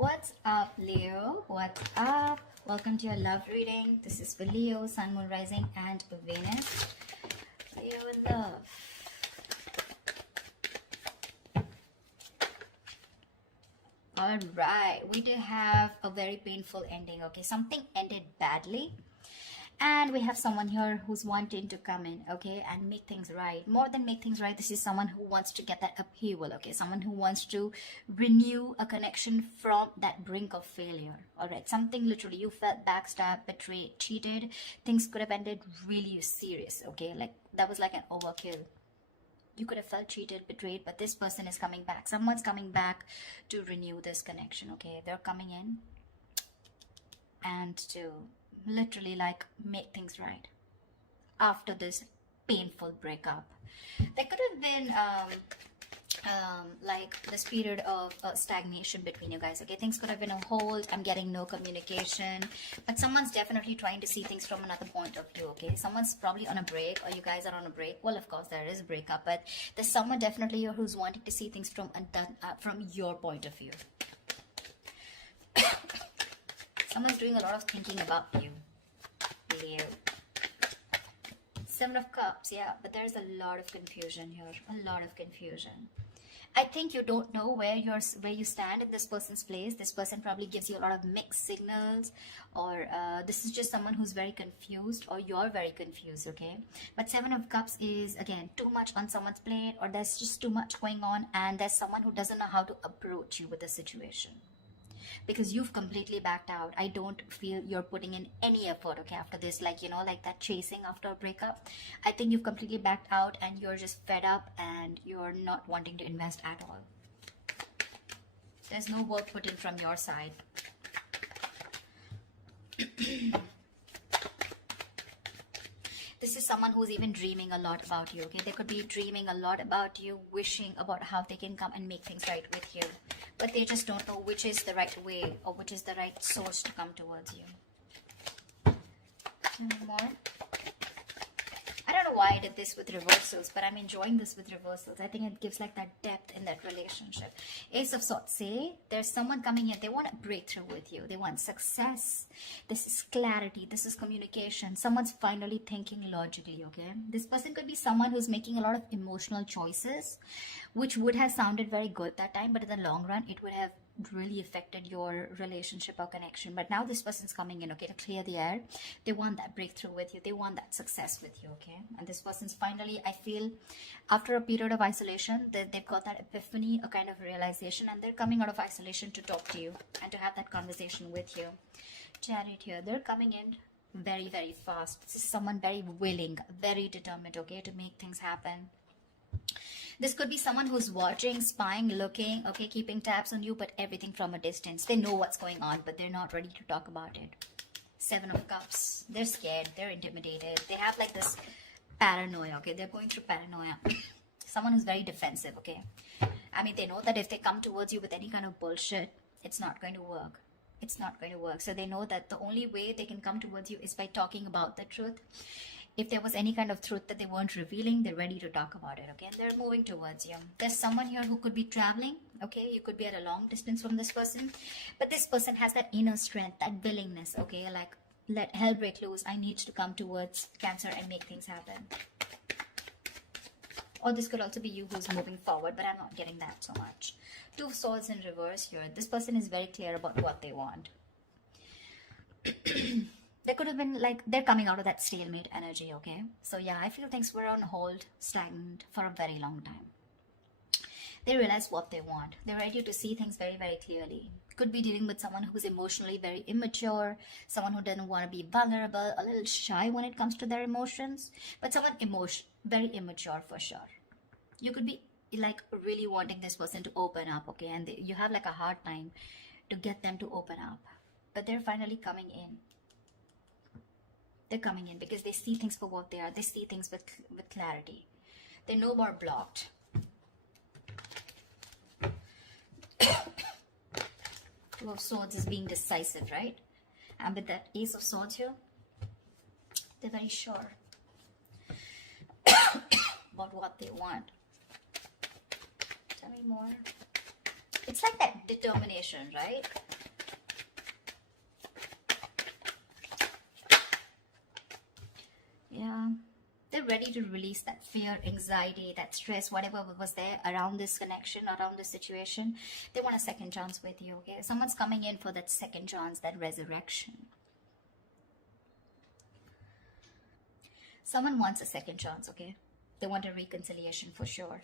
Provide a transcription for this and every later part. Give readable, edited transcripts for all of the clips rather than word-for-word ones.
What's up, Leo? What's up? Welcome to your love reading. This is for Leo, Sun, Moon, Rising, and Venus. Leo in love. Alright, we do have a very painful ending, okay? Something ended badly. And we have someone here who's wanting to come in, okay, and make things right. More than make things right, this is someone who wants to get that upheaval, okay? Someone who wants to renew a connection from that brink of failure, all right? Something literally, you felt backstabbed, betrayed, cheated. Things could have ended really serious, okay? Like, that was like an overkill. You could have felt cheated, betrayed, but this person is coming back. Someone's coming back to renew this connection, okay? They're coming in and to literally like make things right after this painful breakup. There could have been like this period of stagnation between you guys, okay? Things could have been on hold. I'm getting no communication, but someone's definitely trying to see things from another point of view, okay? Someone's probably on a break, or you guys are on a break. Well, of course there is a breakup, but there's someone definitely here who's wanting to see things from your point of view. Someone's doing a lot of thinking about you, Leo. Seven of Cups, yeah, but there's a lot of confusion here. A lot of confusion. I think you don't know where you stand in this person's place. This person probably gives you a lot of mixed signals, or this is just someone who's very confused, or you're very confused, okay? But Seven of Cups is, again, too much on someone's plate, or there's just too much going on, and there's someone who doesn't know how to approach you with the situation. Because you've completely backed out. I don't feel you're putting in any effort, okay, after this, like, you know, like that chasing after a breakup. I think you've completely backed out and you're just fed up and you're not wanting to invest at all. There's no work put in from your side. This is someone who's even dreaming a lot about you, okay? They could be dreaming a lot about you, wishing about how they can come and make things right with you. But they just don't know which is the right way or which is the right source to come towards you. Any more? I don't know why I did this with reversals, but I'm enjoying this with reversals. I think it gives like that depth in that relationship. Ace of Swords, say there's someone coming in. They want a breakthrough with you. They want success. This is clarity. This is communication. Someone's finally thinking logically, okay? This person could be someone who's making a lot of emotional choices, which would have sounded very good that time, but in the long run, it would have really affected your relationship or connection. But now this person's coming in, okay, to clear the air. They want that breakthrough with you. They want that success with you, okay? And this person's finally, I feel, after a period of isolation, they've got that epiphany, a kind of realization, and they're coming out of isolation to talk to you and to have that conversation with you. Chariot here, they're coming in very, very fast. This is someone very willing, very determined, okay, to make things happen. This could be someone who's watching, spying, looking, okay, keeping tabs on you, but everything from a distance. They know what's going on, but they're not ready to talk about it. Seven of Cups. They're scared. They're intimidated. They have like this paranoia, okay? They're going through paranoia. Someone who's very defensive, okay? I mean, they know that if they come towards you with any kind of bullshit, it's not going to work. It's not going to work. So they know that the only way they can come towards you is by talking about the truth. If there was any kind of truth that they weren't revealing, they're ready to talk about it, okay? And they're moving towards you. There's someone here who could be traveling, okay? You could be at a long distance from this person. But this person has that inner strength, that willingness, okay? Like, let hell break loose. I need to come towards Cancer and make things happen. Or this could also be you who's moving forward, but I'm not getting that so much. Two of Swords in reverse here. This person is very clear about what they want. There could have been like, they're coming out of that stalemate energy, okay? So yeah, I feel things were on hold, stagnant for a very long time. They realize what they want. They're ready to see things very, very clearly. Could be dealing with someone who's emotionally very immature, someone who doesn't want to be vulnerable, a little shy when it comes to their emotions, but someone very immature for sure. You could be like really wanting this person to open up, okay? And you have like a hard time to get them to open up, but they're finally coming in. They're coming in because they see things for what they are. They see things with clarity. They're no more blocked. Two of Swords is being decisive, right? And with that Ace of Swords here, they're very sure about what they want. Tell me more. It's like that determination, right? Yeah. They're ready to release that fear, anxiety, that stress, whatever was there around this connection, around this situation. They want a second chance with you, okay? Someone's coming in for that second chance, that resurrection. Someone wants a second chance, okay? They want a reconciliation for sure.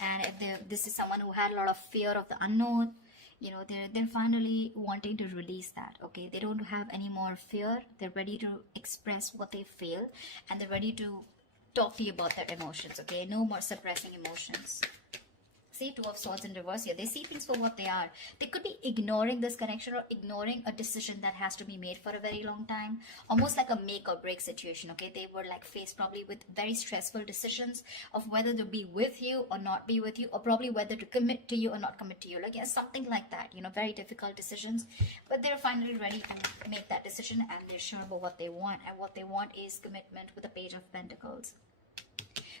And if this is someone who had a lot of fear of the unknown, you know, they're finally wanting to release that, okay? They don't have any more fear. They're ready to express what they feel, and they're ready to talk to you about their emotions, okay? No more suppressing emotions. See, Two of Swords in reverse here. They see things for what they are. They could be ignoring this connection or ignoring a decision that has to be made for a very long time. Almost like a make or break situation, okay? They were like faced probably with very stressful decisions of whether to be with you or not be with you, or probably whether to commit to you or not commit to you. Like, yeah, something like that, you know, very difficult decisions. But they're finally ready to make that decision, and they're sure about what they want. And what they want is commitment with the Page of Pentacles.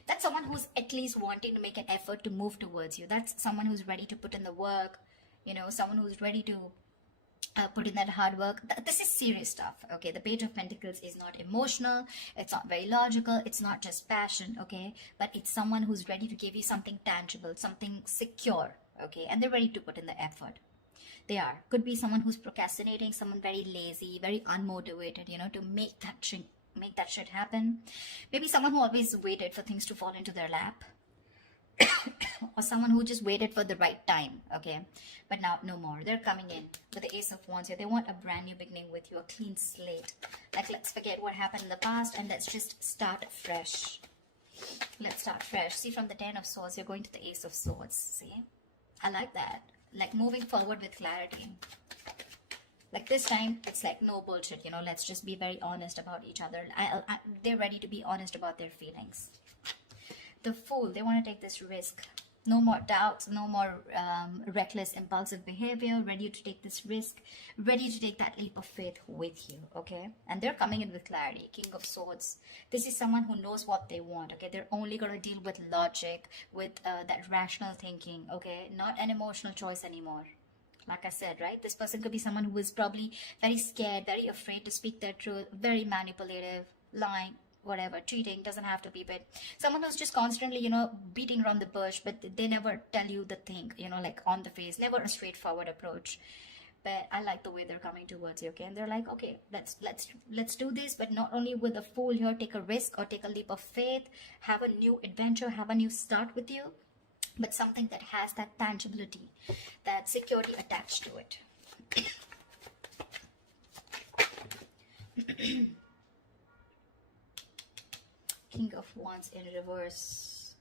That's someone who's at least wanting to make an effort to move towards you. That's someone who's ready to put in the work, you know, someone who's ready to put in that hard work. This is serious stuff, okay? The Page of Pentacles is not emotional, it's not very logical, it's not just passion, okay? But it's someone who's ready to give you something tangible, something secure, okay? And they're ready to put in the effort. They are. Could be someone who's procrastinating, someone very lazy, very unmotivated, you know, to make that shit happen. Maybe someone who always waited for things to fall into their lap. Or someone who just waited for the right time, okay? But now, no more. They're coming in with the Ace of Wands here. They want a brand new beginning with you, a clean slate. Like, let's forget what happened in the past and let's just start fresh. Let's start fresh. See, from the Ten of Swords, you're going to the Ace of Swords. See? I like that. Like, moving forward with clarity. Like, this time, it's like no bullshit, you know, let's just be very honest about each other. They're ready to be honest about their feelings. The Fool, they want to take this risk. No more doubts, no more reckless, impulsive behavior, ready to take this risk, ready to take that leap of faith with you, okay? And they're coming in with clarity. King of Swords. This is someone who knows what they want, okay? They're only going to deal with logic, with that rational thinking, okay? Not an emotional choice anymore. Like I said, right? This person could be someone who is probably very scared, very afraid to speak their truth, very manipulative, lying, whatever, cheating, doesn't have to be, but someone who's just constantly, you know, beating around the bush, but they never tell you the thing, you know, like on the face, never a straightforward approach. But I like the way they're coming towards you, okay? And they're like, okay, let's do this, but not only with a Fool here, take a risk or take a leap of faith, have a new adventure, have a new start with you, but something that has that tangibility, that security attached to it. King of Wands in reverse.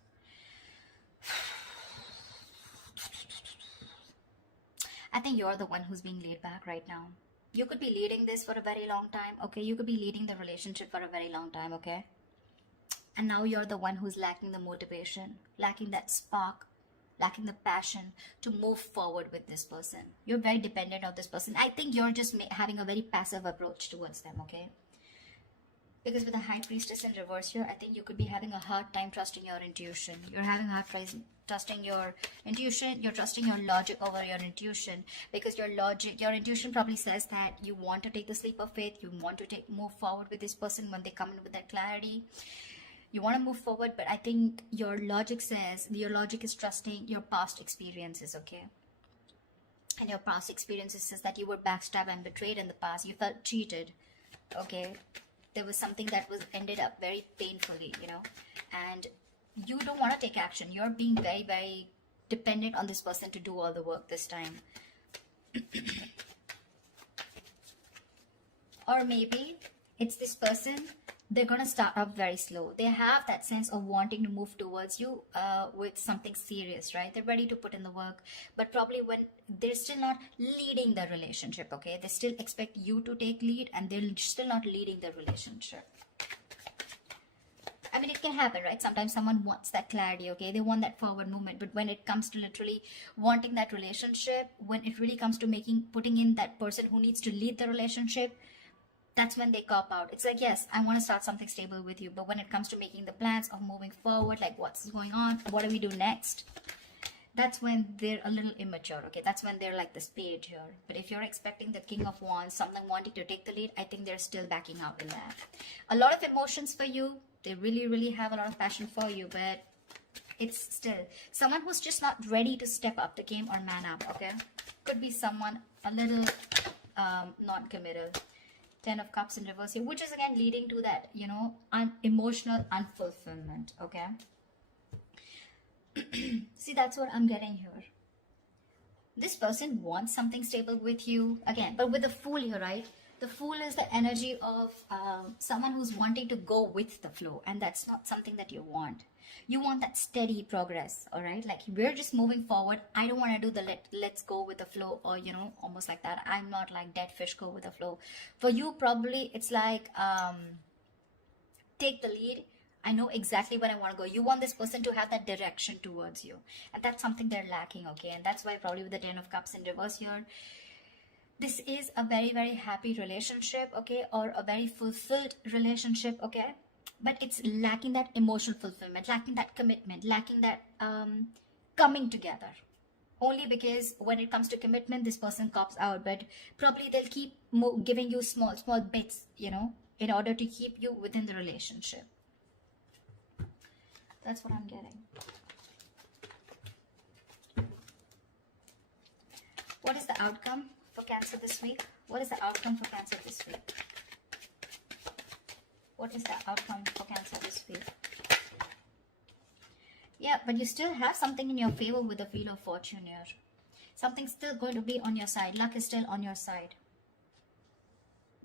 I think you're the one who's being laid back right now. You could be leading this for a very long time, okay? You could be leading the relationship for a very long time, okay? And now you're the one who's lacking the motivation, lacking that spark, lacking the passion to move forward with this person. You're very dependent on this person. I think you're just having a very passive approach towards them, okay? Because with the High Priestess in reverse here, I think you could be having a hard time trusting your intuition. You're having a hard time trusting your intuition. You're trusting your logic over your intuition, because your intuition probably says that you want to take the leap of faith. You want to move forward with this person when they come in with that clarity. You want to move forward, but I think your logic is trusting your past experiences, okay? And your past experiences says that you were backstabbed and betrayed in the past. You felt cheated, okay? There was something that was ended up very painfully, you know? And you don't want to take action. You're being very, very dependent on this person to do all the work this time. Or maybe it's this person, they're going to start up very slow. They have that sense of wanting to move towards you with something serious, right? They're ready to put in the work, but probably when they're still not leading the relationship, okay? They still expect you to take lead and they're still not leading the relationship. I mean, it can happen, right? Sometimes someone wants that clarity, okay? They want that forward movement, but when it comes to literally wanting that relationship, when it really comes to putting in that person who needs to lead the relationship, that's when they cop out. It's like, yes, I want to start something stable with you, but when it comes to making the plans of moving forward, like what's going on, what do we do next, that's when they're a little immature, okay? That's when they're like the spade here. But if you're expecting the King of Wands, someone wanting to take the lead, I think they're still backing out in that. A lot of emotions for you. They really, really have a lot of passion for you, but it's still someone who's just not ready to step up the game or man up, okay? Could be someone a little non-committal. 10 of Cups in reverse here, which is again leading to that, you know, emotional unfulfillment, okay? See, that's what I'm getting here. This person wants something stable with you again, but with the Fool here, right? The Fool is the energy of someone who's wanting to go with the flow, and that's not something that you want. You want that steady progress, all right? Like, we're just moving forward. I don't want to do the let's go with the flow, or, you know, almost like that. I'm not like dead fish, go with the flow. For you, probably it's like take the lead. I know exactly where I want to go. You want this person to have that direction towards you, and that's something they're lacking, okay? And that's why probably with the 10 of Cups in reverse here, this is a very, very happy relationship, okay? Or a very fulfilled relationship, okay? But it's lacking that emotional fulfillment, lacking that commitment, lacking that coming together. Only because when it comes to commitment, this person cops out, but probably they'll keep giving you small bits, you know, in order to keep you within the relationship. That's what I'm getting. What is the outcome for Cancer this week? What is the outcome for Cancer this week? What is the outcome for Cancer this week? Yeah, but you still have something in your favor with the Wheel of Fortune here. Something's still going to be on your side. Luck is still on your side.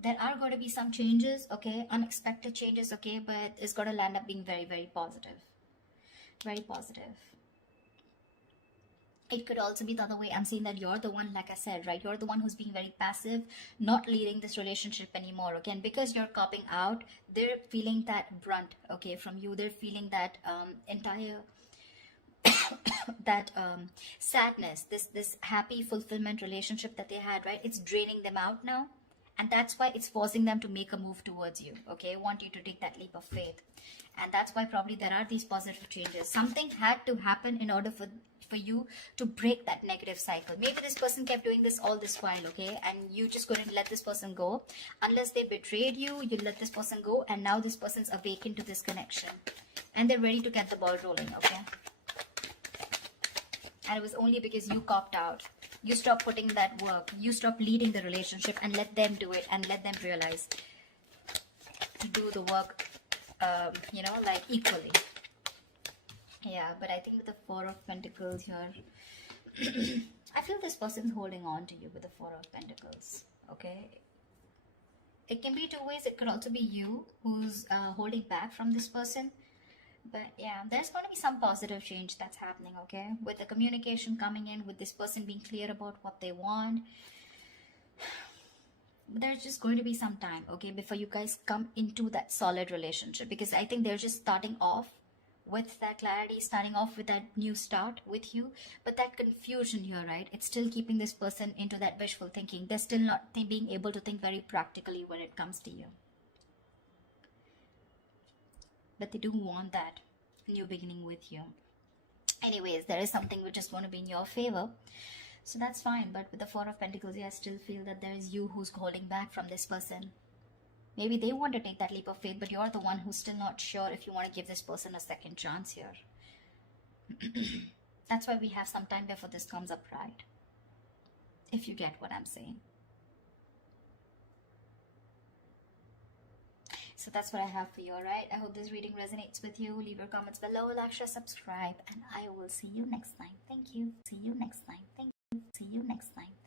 There are going to be some changes, okay? Unexpected changes, okay? But it's going to land up being very, very positive. Very positive. It could also be the other way. I'm saying that you're the one, like I said, right? You're the one who's being very passive, not leading this relationship anymore. Again, because you're copping out, they're feeling that brunt, okay, from you. They're feeling that entire that sadness, this happy fulfillment relationship that they had, right? It's draining them out now. And that's why it's forcing them to make a move towards you, okay? Want you to take that leap of faith. And that's why probably there are these positive changes. Something had to happen in order for you to break that negative cycle. Maybe this person kept doing this all this while, okay? And you just couldn't let this person go. Unless they betrayed you, you let this person go. And now this person's awakened to this connection. And they're ready to get the ball rolling, okay? And it was only because you copped out. You stop putting that work. You stop leading the relationship and let them do it and let them realize to do the work, you know, like equally. Yeah, but I think with the Four of Pentacles here, I feel this person's holding on to you with the Four of Pentacles, okay? It can be two ways. It could also be you who's holding back from this person. But yeah, there's going to be some positive change that's happening, okay? With the communication coming in, with this person being clear about what they want. But there's just going to be some time, okay, before you guys come into that solid relationship. Because I think they're just starting off with that clarity, starting off with that new start with you. But that confusion here, right? It's still keeping this person into that wishful thinking. They're still not being able to think very practically when it comes to you. But they do want that new beginning with you. Anyways, there is something which is going to be in your favor. So that's fine. But with the Four of Pentacles, I still feel that there is you who's holding back from this person. Maybe they want to take that leap of faith, but you're the one who's still not sure if you want to give this person a second chance here. That's why we have some time before this comes up, right? If you get what I'm saying. So that's what I have for you, alright? I hope this reading resonates with you. Leave your comments below, like, share, subscribe, and I will see you next time. Thank you. See you next time. Thank you. See you next time.